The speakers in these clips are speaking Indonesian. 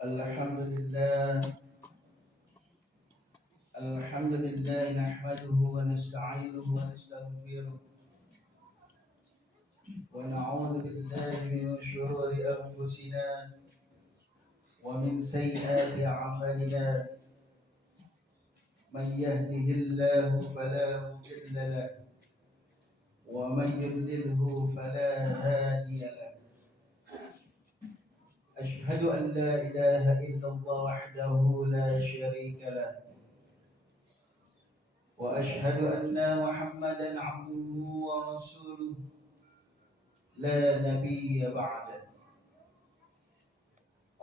الحمد لله الحمد لله نحمده ونستعينه ونستغفره ونعوذ بالله من شرور أنفسنا ومن سيئات أعمالنا من يهده الله فلا مضل له ومن يضلله فلا هادي له أشهد أن لا إله إلا الله وحده لا شريك له وأشهد أن محمدا عبده ورسوله لا نبي بعده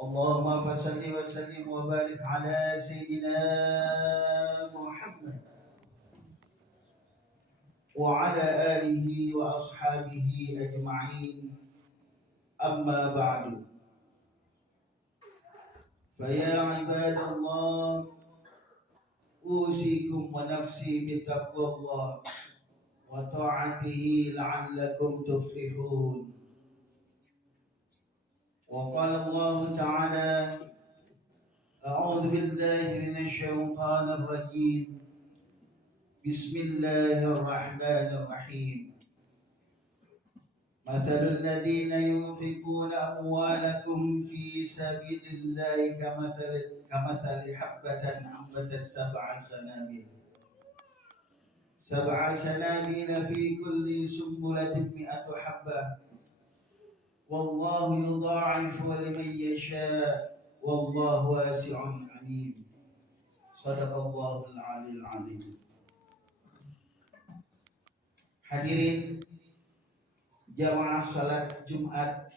اللهم فصل وسلم وبارك على سيدنا محمد وعلى آله وأصحابه أجمعين أما بعد فيا عباد الله أوصيكم ونفسي بتقوى الله وطاعته لعلكم تفلحون وقال الله تعالى أعوذ بالله من الشيطان الرجيم بسم الله الرحمن الرحيم مثل الذين ينفقون أموالكم في سبيل الله كمثل حبة أنبتت سبع سنابل في كل سنبلة 100 حبة والله يضاعف لمن يشاء والله واسع عليم صدق الله العلي العظيم. Hadirin jamaah salat Jumat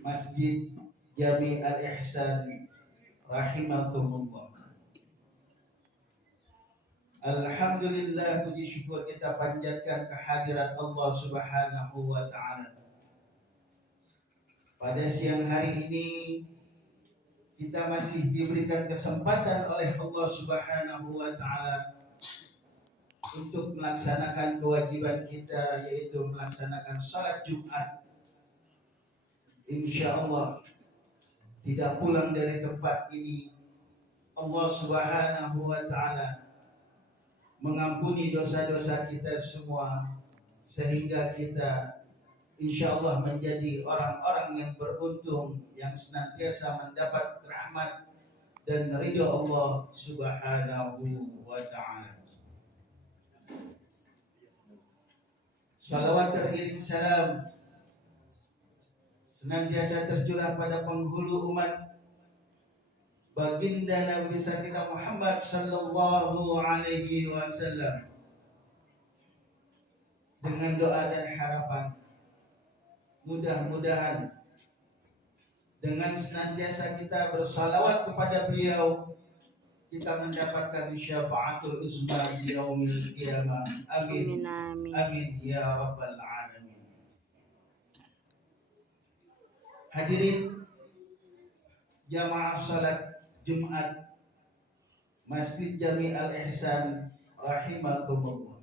Masjid Jami Al-Ihsan rahimakumullah. Alhamdulillah, puji syukur kita panjatkan kehadirat Allah Subhanahu wa taala. Pada siang hari ini kita masih diberikan kesempatan oleh Allah Subhanahu wa taala untuk melaksanakan kewajiban kita, yaitu melaksanakan salat Jumat. Insya Allah tidak pulang dari tempat ini, Allah Subhanahu wa taala mengampuni dosa-dosa kita semua, sehingga kita insya Allah menjadi orang-orang yang beruntung, yang senantiasa mendapat rahmat dan ridho Allah Subhanahu wa ta'ala. Salawat teriring salam senantiasa tercurah pada penghulu umat, baginda Nabi besar kita Muhammad sallallahu alaihi wasallam, dengan doa dan harapan mudah-mudahan dengan senantiasa kita bersalawat kepada beliau, kita mendapatkan syafaatul uzma di yaumil qiyamah. Amin. Amin ya rabbal alamin. Hadirin jamaah salat Jumat Masjid Jami Al-Ihsan rahimakumullah.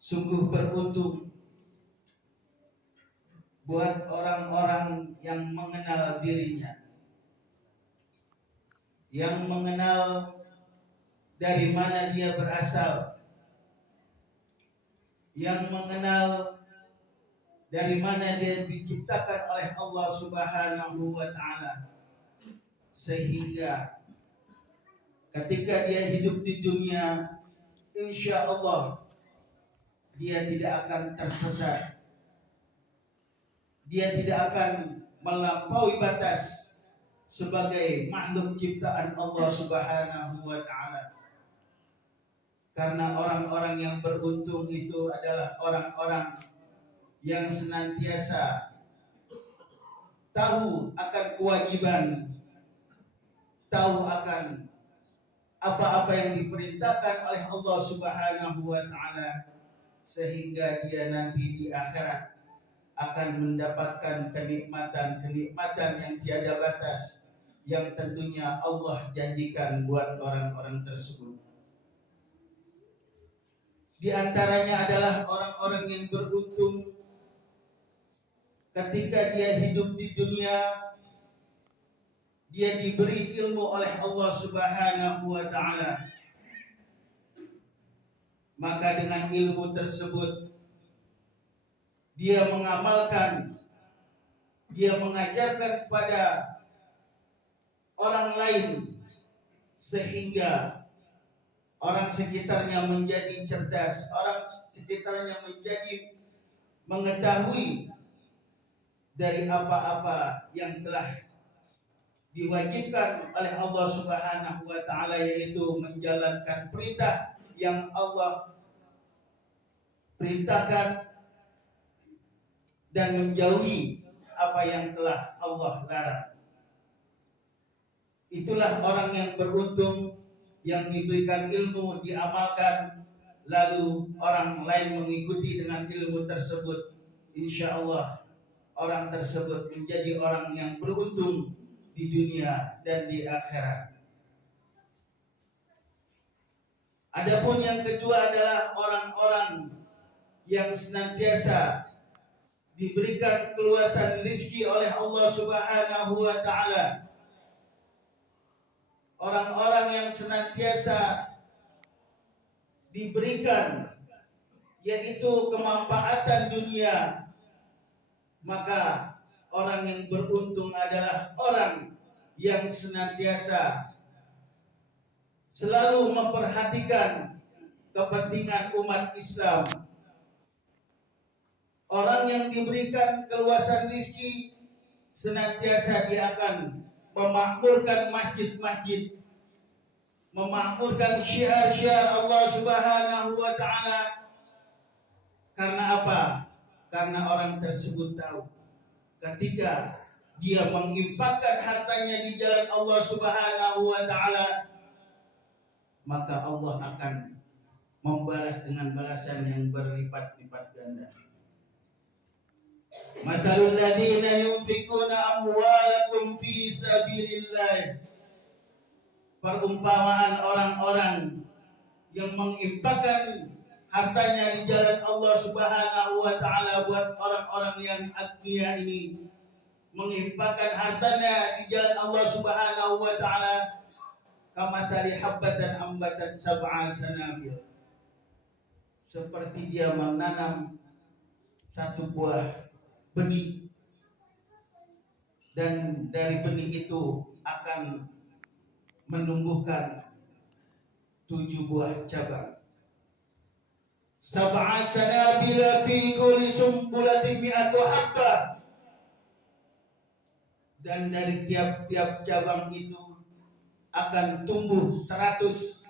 Sungguh beruntung buat orang-orang yang mengenal dirinya, yang mengenal dari mana dia berasal, yang mengenal dari mana dia diciptakan oleh Allah Subhanahu wa ta'ala, sehingga ketika dia hidup di dunia, insya Allah dia tidak akan tersesat, dia tidak akan melampaui batas sebagai makhluk ciptaan Allah Subhanahu wa ta'ala. Karena orang-orang yang beruntung itu adalah orang-orang yang senantiasa tahu akan kewajiban, tahu akan apa-apa yang diperintahkan oleh Allah Subhanahu wa ta'ala, sehingga dia nanti di akhirat akan mendapatkan kenikmatan yang tiada batas, yang tentunya Allah janjikan buat orang-orang tersebut. Di antaranya adalah orang-orang yang beruntung ketika dia hidup di dunia, dia diberi ilmu oleh Allah Subhanahu wa taala. Maka dengan ilmu tersebut dia mengamalkan, dia mengajarkan kepada orang lain sehingga orang sekitarnya menjadi cerdas, orang sekitarnya menjadi mengetahui dari apa-apa yang telah diwajibkan oleh Allah Subhanahu wa taala, yaitu menjalankan perintah yang Allah perintahkan dan menjauhi apa yang telah Allah larang. Itulah orang yang beruntung, yang diberikan ilmu, diamalkan, lalu orang lain mengikuti dengan ilmu tersebut. Insya Allah orang tersebut menjadi orang yang beruntung di dunia dan di akhirat. Adapun yang kedua adalah orang-orang yang senantiasa diberikan keluasan rezeki oleh Allah Subhanahu wa taala. Orang-orang yang senantiasa diberikan yaitu kemanfaatan dunia, maka orang yang beruntung adalah orang yang senantiasa selalu memperhatikan kepentingan umat Islam. Orang yang diberikan keluasan rezeki senantiasa dia akan memakmurkan masjid-masjid, memakmurkan syiar-syiar Allah Subhanahu wa taala. Karena apa? Karena orang tersebut tahu ketika dia menginfakkan hartanya di jalan Allah Subhanahu wa taala, maka Allah akan membalas dengan balasan yang berlipat-lipat ganda. Mathalul ladzina yunfikuna amwalakum fi sabilillah. Perumpamaan orang-orang yang menginfakkan hartanya di jalan Allah Subhanahu wa taala, buat orang-orang yang agnia ini menginfakkan hartanya di jalan Allah Subhanahu wa taala, kamathali habbatan ambatat sab'a sanabil. Seperti dia menanam satu buah benih, dan dari benih itu akan menumbuhkan 7 buah cabang. Sab'a sanabila fi kulli sumbulatin mi'atu habbah. Dan dari tiap-tiap cabang itu akan tumbuh 100.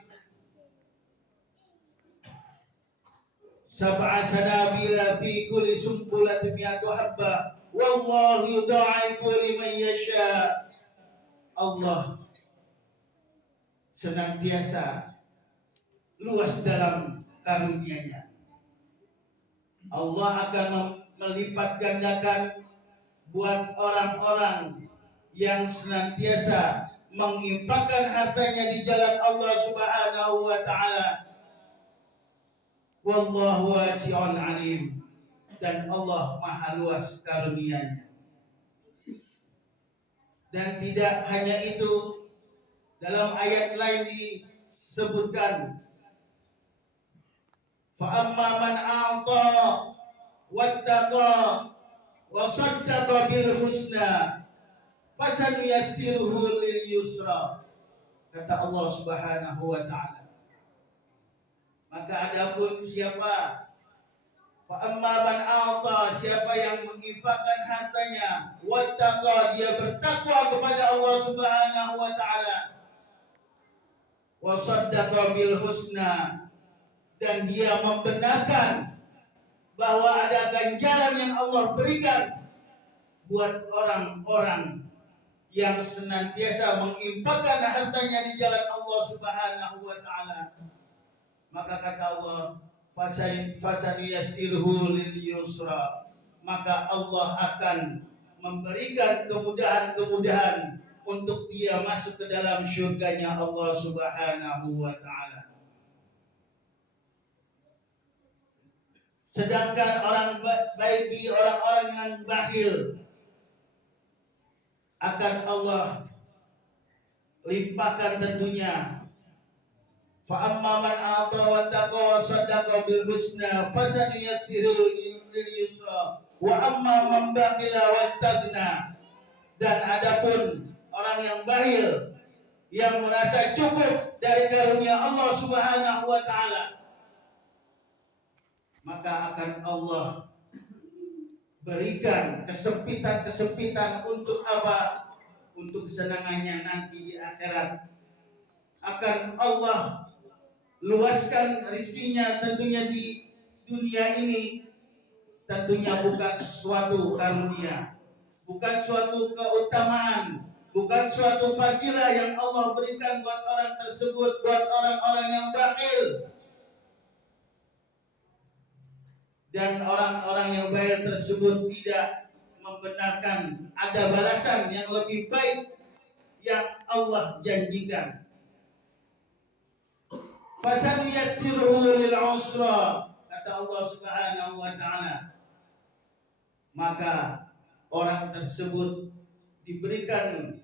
Sab'a sanabila fi kulli sumbulatin mi'atu habbah. Wallahu yudha'ifu liman yasha. Allah senantiasa luas dalam karunia-Nya. Allah akan melipat gandakan buat orang-orang yang senantiasa menginfakkan hartanya di jalan Allah Subhanahu wa taala. Wallahu wasi'un alim. Dan Allah Maha luas karunia-Nya. Dan tidak hanya itu, dalam ayat lain disebutkan, fa amma man a'ta wattaqa wa saddaqa bil husna fasanuyassiruhu lil yusra. Kata Allah Subhanahu wa taala. Maka adapun siapa, fa amma man a'ta, siapa yang menginfakkan hartanya, wattaqa, dia bertakwa kepada Allah Subhanahu wa taala, wa saddaqa bil husna, dan dia membenarkan bahwa ada ganjaran yang Allah berikan buat orang-orang yang senantiasa menginfakkan hartanya di jalan Allah Subhanahu wa taala. Maka kata Allah, fasanyassiruhu lil yusra, maka Allah akan memberikan kemudahan-kemudahan untuk dia masuk ke dalam syurganya Allah Subhanahu wa taala. Sedangkan bagi orang-orang yang bakhil akan Allah limpahkan tentunya. Fa amma man a'ta wa taqa wa saddaqa bil husna fasanuyassiruhu lil yusra wa amma man bakhila wastagna. Dan adapun orang yang bakhil yang merasa cukup dari karunia Allah Subhanahu wa taala, maka akan Allah berikan kesempitan untuk apa? Untuk kesenangannya nanti di akhirat. Akan Allah luaskan rezekinya tentunya di dunia ini. Tentunya bukan suatu karunia, bukan suatu keutamaan, bukan suatu fadilah yang Allah berikan buat orang tersebut, buat orang-orang yang bakhil. Dan orang-orang yang baik tersebut tidak membenarkan ada balasan yang lebih baik yang Allah janjikan. Fasanuyassiruhu lil usra, kata Allah Subhanahu wa taala. Maka orang tersebut diberikan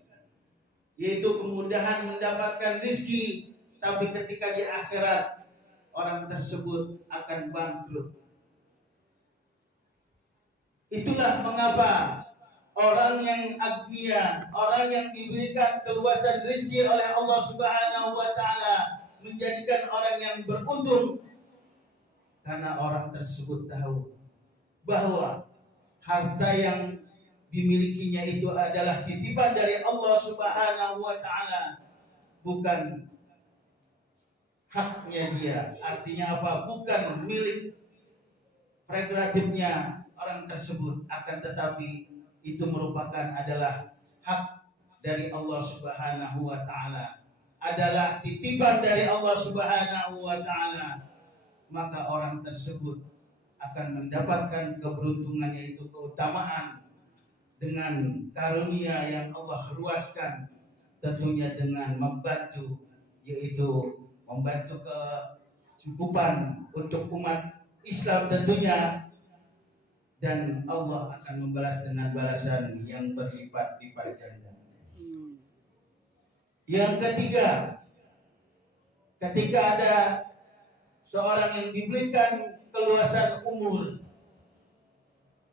yaitu kemudahan mendapatkan rezeki, tapi ketika di akhirat orang tersebut akan bangkrut. Itulah mengapa orang yang agnia, orang yang diberikan keluasan rezeki oleh Allah Subhanahu wa taala menjadikan orang yang beruntung, karena orang tersebut tahu bahwa harta yang dimilikinya itu adalah titipan dari Allah Subhanahu wa taala, bukan haknya dia. Artinya apa? Bukan milik prerogatifnya orang tersebut, akan tetapi itu merupakan adalah hak dari Allah Subhanahu wa taala, adalah titipan dari Allah Subhanahu wa taala. Maka orang tersebut akan mendapatkan keberuntungan, yaitu keutamaan dengan karunia yang Allah luaskan, tentunya dengan membantu, yaitu membantu kecukupan untuk umat Islam tentunya. Dan Allah akan membalas dengan balasan yang berlipat-lipat ganda. Yang ketiga, ketika ada seorang yang diberikan keluasan umur,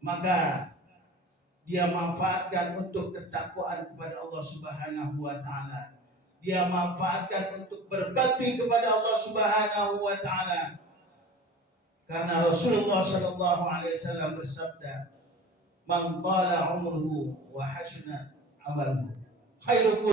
maka dia manfaatkan untuk ketakwaan kepada Allah Subhanahu wa taala. Dia manfaatkan untuk berbakti kepada Allah Subhanahu wa taala. Karena Rasulullah sallallahu alaihi wasallam bersabda, "Man tala umruhu wa hasuna amaluhu khairukum